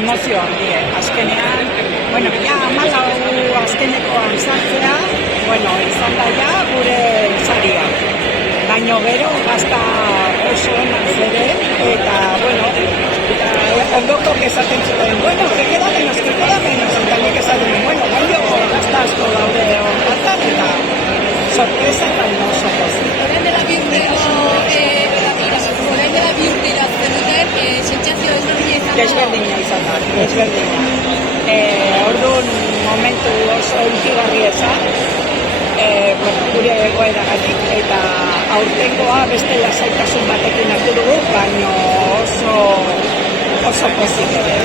emozio handia. Azkenean, bueno, ja, 14 azkenekoan sartzea, bueno, izan da ja gure saria. Baina gero gazta oso eman zeren, eta, bueno, ondoko esaten zuten, bueno, que queda menos, eta nik esaten, bueno, baino gazta asko daude horretan, eta sorpresa eta oso pozik. Orain dela bi urte idazten duten, sentsazio desberdina izan da. Orduan momentu oso hunkigarria esan, gure egoeragatik, eta aurtengoa beste lasaitasun batekin hartu dugu, baino oso pozik ere.